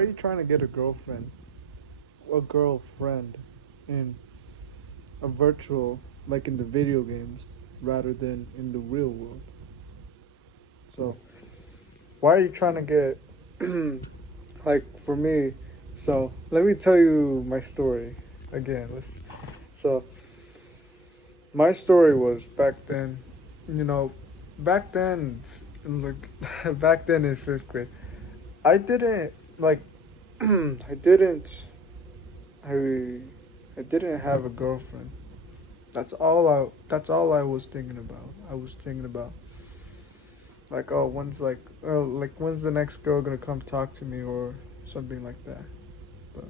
are you trying to get a girlfriend in a virtual, like in the video games, rather than in the real world? So why are you trying to get like for me? So let me tell you my story again. So my story was back then, you know, back then, like back then in fifth grade, I didn't like, I didn't, I, I didn't have a girlfriend. That's all I was thinking about. I was thinking about like, oh, when's the next girl gonna come talk to me or something like that. But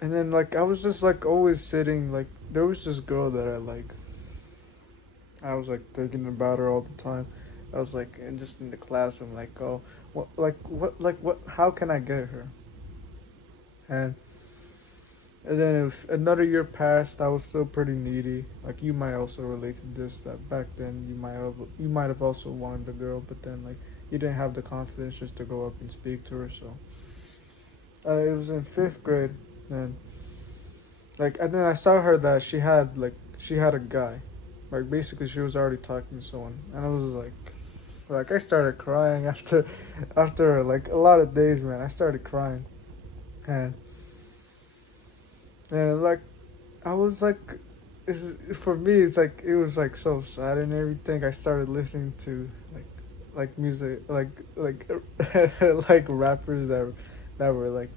and then like I was just like always sitting like there was this girl that I like. I was like thinking about her all the time. I was like and just in the classroom like, oh, what how can I get her? And and then if another year passed, I was still pretty needy. Like you might also relate to this that back then you might have also wanted a girl, but then like you didn't have the confidence just to go up and speak to her. So it was in fifth grade, and like and then I saw her that she had a guy, like basically she was already talking to someone, and I was like I started crying after like a lot of days, man. I started crying, and like I was like, for me, it's like it was like so sad and everything. I started listening to like music, like like rappers that were like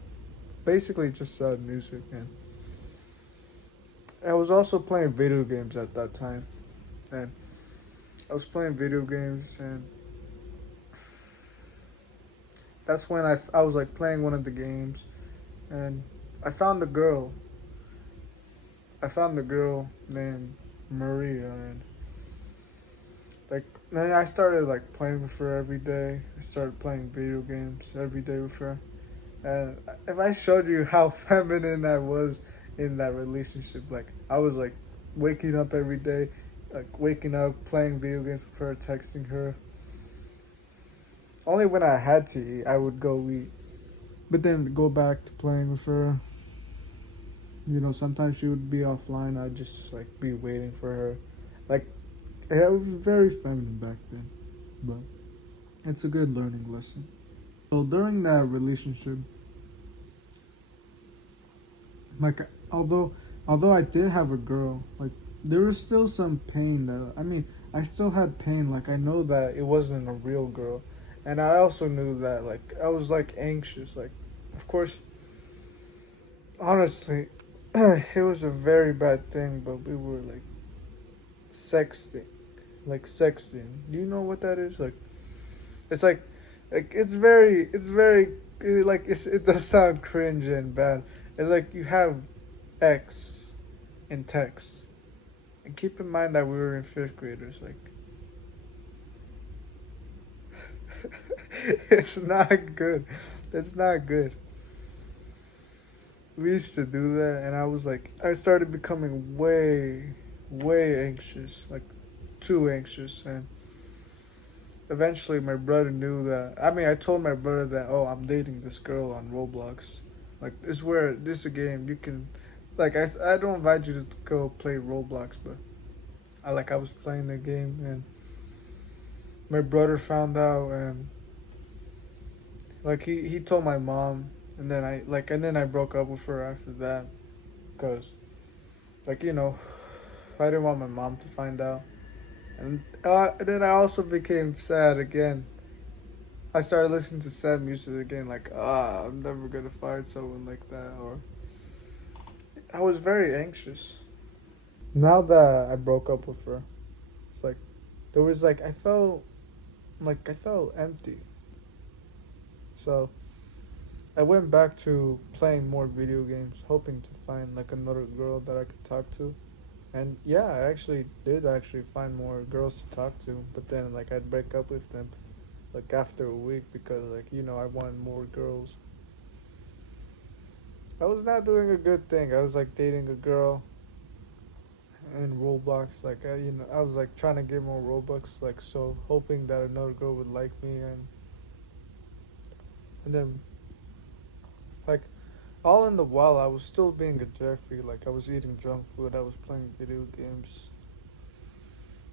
basically just sad music, and I was also playing video games at that time, and I was playing video games, and that's when I was like playing one of the games, and I found a girl. I found a girl named Maria, and like then I started like playing with her every day. I started playing video games every day with her. And if I showed you how feminine I was in that relationship, like I was like waking up every day, like waking up, playing video games with her, texting her. Only when I had to eat, I would go eat. But then go back to playing with her. You know, sometimes she would be offline. I'd just like be waiting for her. Like it was very feminine back then, but it's a good learning lesson. So during that relationship, like although I did have a girl, like there was still some pain that I mean I still had pain. Like I know that it wasn't a real girl, and I also knew that like I was like anxious. Like of course, honestly, it was a very bad thing, but we were like sexting, like sexting. Do you know what that is? It's like it's very like it does sound cringe and bad. It's like you have X in text. And keep in mind that we were in fifth graders. Like, it's not good. It's not good. We used to do that, and I was like, I started becoming way anxious, like too anxious, and eventually my brother knew that. I mean, I told my brother that, oh, I'm dating this girl on Roblox. Like, this is a game you can, like, I don't invite you to go play Roblox, but I was playing the game, and my brother found out, and like he told my mom, and then I broke up with her after that, cause like I didn't want my mom to find out, and then I also became sad again. I started listening to sad music again, like I'm never gonna find someone like that, or I was very anxious. Now that I broke up with her, it's like there was like I felt empty. So I went back to playing more video games, hoping to find like another girl that I could talk to. And yeah, I actually did actually find more girls to talk to, but then like I'd break up with them like after a week because like I wanted more girls. I was not doing a good thing. I was like dating a girl in Roblox. Like I was like trying to get more Robux, like so hoping that another girl would like me, and And then, like, all in the while, I was still being a Jeffrey. Like, I was eating junk food, I was playing video games,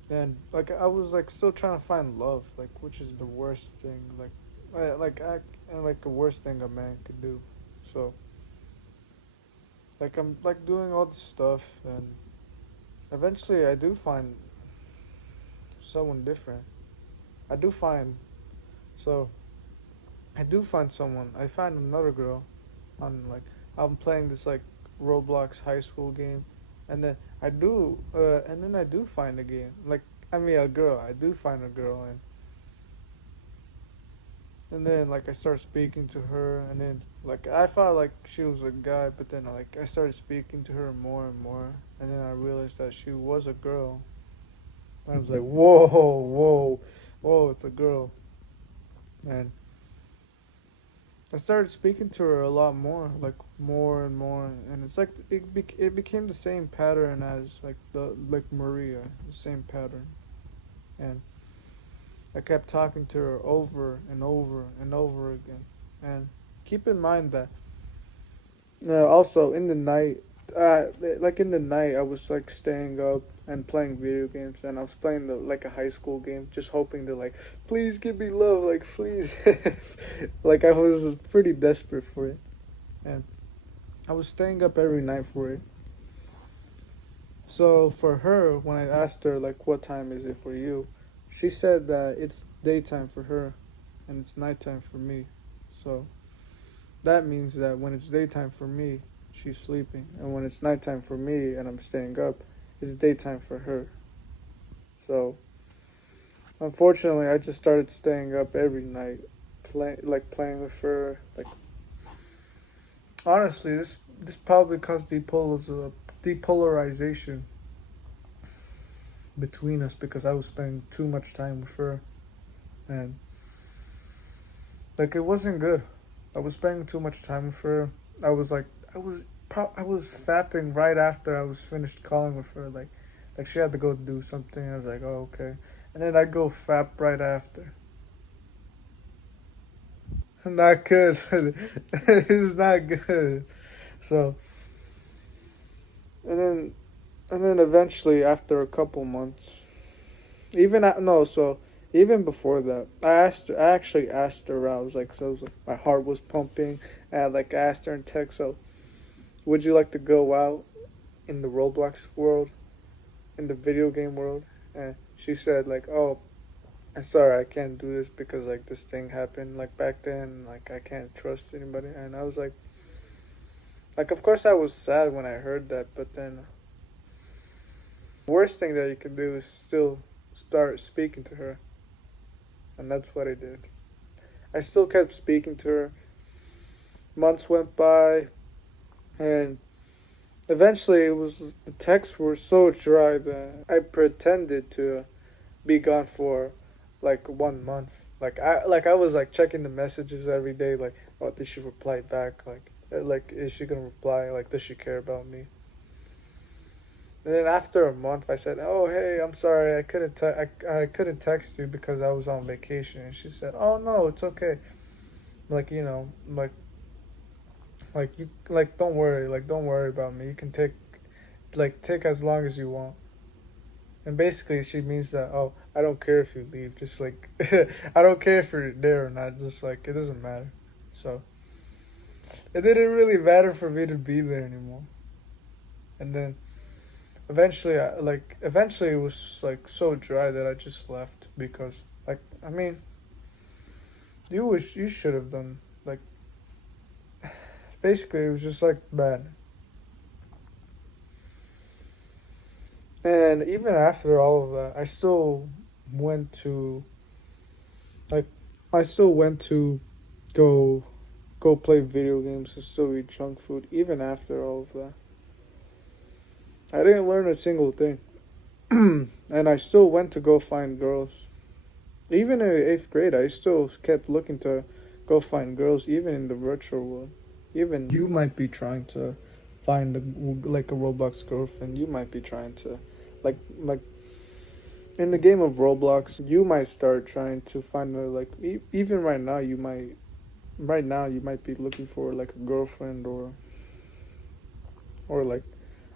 and like I was like still trying to find love, like which is the worst thing, like the worst thing a man could do. So like I'm like doing all this stuff, and eventually I do find someone different. I do find so I do find someone. I find another girl on like I'm playing this like Roblox high school game, and then I do find a game like I mean a girl. I do find a girl, and then like I start speaking to her, and then like I thought like she was a guy, but then like I started speaking to her more and more, and then I realized that she was a girl. I was like, whoa, whoa, whoa, it's a girl, and I started speaking to her a lot more, like more and more, and it's like it became the same pattern as like the like Maria, the same pattern, and I kept talking to her over and over and over again, and keep in mind that also in the night, like in the night, I was like staying up and playing video games, and I was playing the like a high school game, just hoping to like, please give me love, like please, like I was pretty desperate for it, and I was staying up every night for it. So for her, when I asked her like, what time is it for you, she said that it's daytime for her, and it's nighttime for me. So that means that when it's daytime for me, she's sleeping, and when it's nighttime for me and I'm staying up, it's daytime for her. So unfortunately, I just started staying up every night, playing with her. Like honestly, this probably caused depolarization between us because I was spending too much time with her, and like it wasn't good. I was spending too much time with her. I was like, I was fapping right after I was finished calling with her. Like she had to go do something. I was like, oh okay, and then I go fap right after. Not good. It's not good. So and then eventually after a couple months, even at, no, so even before that, I actually asked her out. I was like, so it was like, my heart was pumping. And I like asked her in text, so would you like to go out in the Roblox world, in the video game world? And she said like, oh, I'm sorry, I can't do this because like this thing happened like back then. Like I can't trust anybody. And I was like of course I was sad when I heard that, but then worst thing that you can do is still start speaking to her, and that's what I did. I still kept speaking to her. Months went by, and eventually it was the texts were so dry that I pretended to be gone for like 1 month. Like I was like checking the messages every day. Like, oh, did she reply back? Like is she gonna reply? Like, does she care about me? And then after a month, I said, "Oh, hey, I'm sorry, I couldn't text you because I was on vacation." And she said, "Oh no, it's okay. Like you like don't worry about me. You can take as long as you want." And basically, she means that, oh, I don't care if you leave. Just like I don't care if you're there or not. Just like it doesn't matter. So it didn't really matter for me to be there anymore. And then eventually it was like so dry that I just left because like I mean you should have done like basically it was just like bad. And even after all of that, went to like I still went to go go play video games and still eat junk food even after all of that. I didn't learn a single thing. And I still went to go find girls. Even in eighth grade, I still kept looking to go find girls, even in the virtual world. Even you might be trying to find like a Roblox girlfriend. You might be trying to, like in the game of Roblox, you might start trying to find a even right now you might. right now you might be looking for like a girlfriend or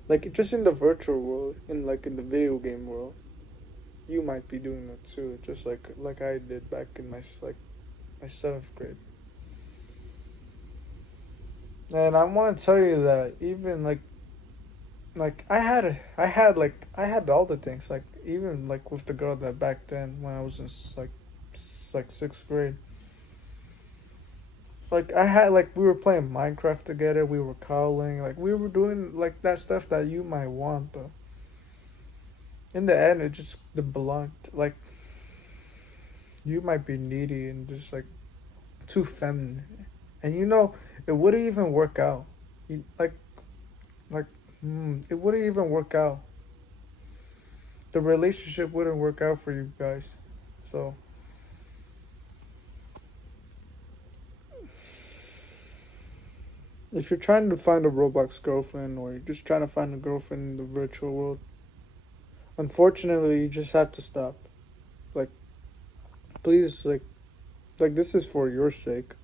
like just in the virtual world, in like in the video game world, you might be doing that too, just like I did back in my seventh grade. And I want to tell you that even like I had all the things, like even like with the girl that back then when I was in like sixth grade, like I had like we were playing Minecraft together, we were calling, like we were doing like that stuff that you might want, but in the end it just didn't belong. Like you might be needy and just like too feminine, and it wouldn't even work out. You, like it wouldn't even work out. The relationship wouldn't work out for you guys. So if you're trying to find a Roblox girlfriend or you're just trying to find a girlfriend in the virtual world, unfortunately, you just have to stop. Like, please, like this is for your sake.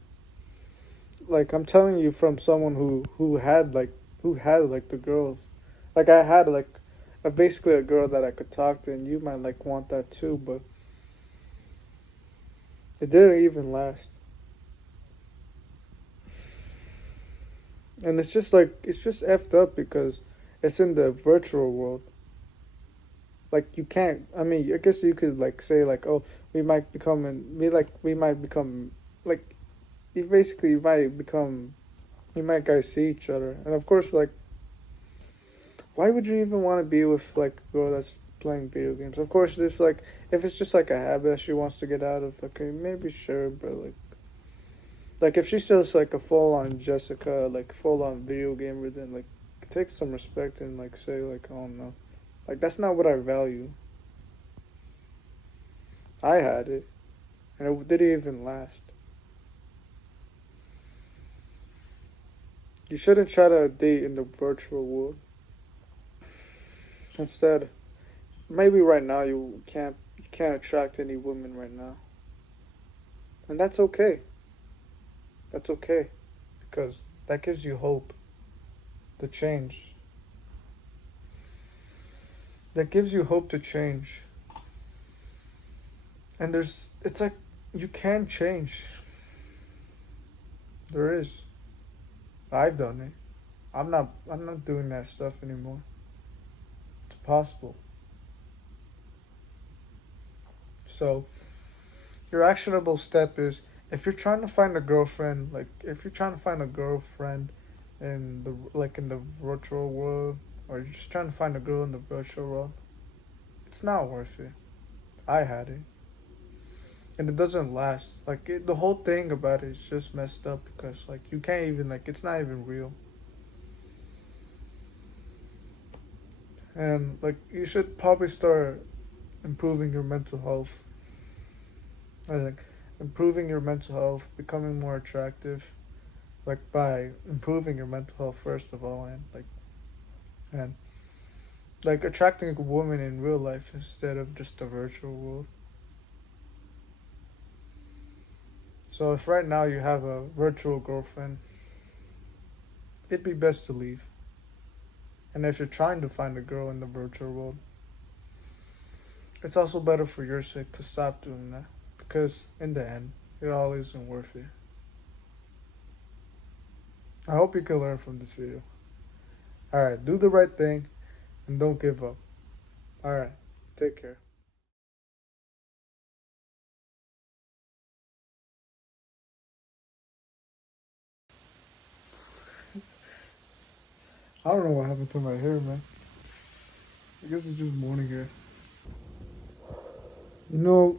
Like, I'm telling you from someone who had like the girls. Like, I had like basically a girl that I could talk to, and you might like want that too, but it didn't even last. And it's just effed up because it's in the virtual world. Like you can't. I mean, I guess you could like say like, oh, we might become like you might become you might guys see each other, and of course like why would you even want to be with like a girl that's playing video games? Of course, there's like if it's just like a habit that she wants to get out of, okay, maybe sure, but like if she's just like a full on Jessica, like full on video gamer, then like take some respect and like say like, oh no, like that's not what I value. I had it, and it didn't even last. You shouldn't try to date in the virtual world. Instead, maybe right now you can't attract any women right now, and that's okay. That's okay because that gives you hope to change. That gives you hope to change. And it's like you can change. There is. I've done it. I'm not doing that stuff anymore. It's possible. So your actionable step is if you're trying to find a girlfriend, like if you're trying to find a girlfriend in the virtual world, or you're just trying to find a girl in the virtual world, it's not worth it. I had it, and it doesn't last. The whole thing about it is just messed up because like you can't even like it's not even real, and like you should probably start improving your mental health. I think improving your mental health, becoming more attractive, like by improving your mental health first of all, and like attracting a woman in real life instead of just a virtual world. So if right now you have a virtual girlfriend, it'd be best to leave. And if you're trying to find a girl in the virtual world, it's also better for your sake to stop doing that because in the end, it all isn't worth it. I hope you can learn from this video. Alright, do the right thing and don't give up. Alright, take care. I don't know what happened to my hair, man. I guess it's just morning hair. You know,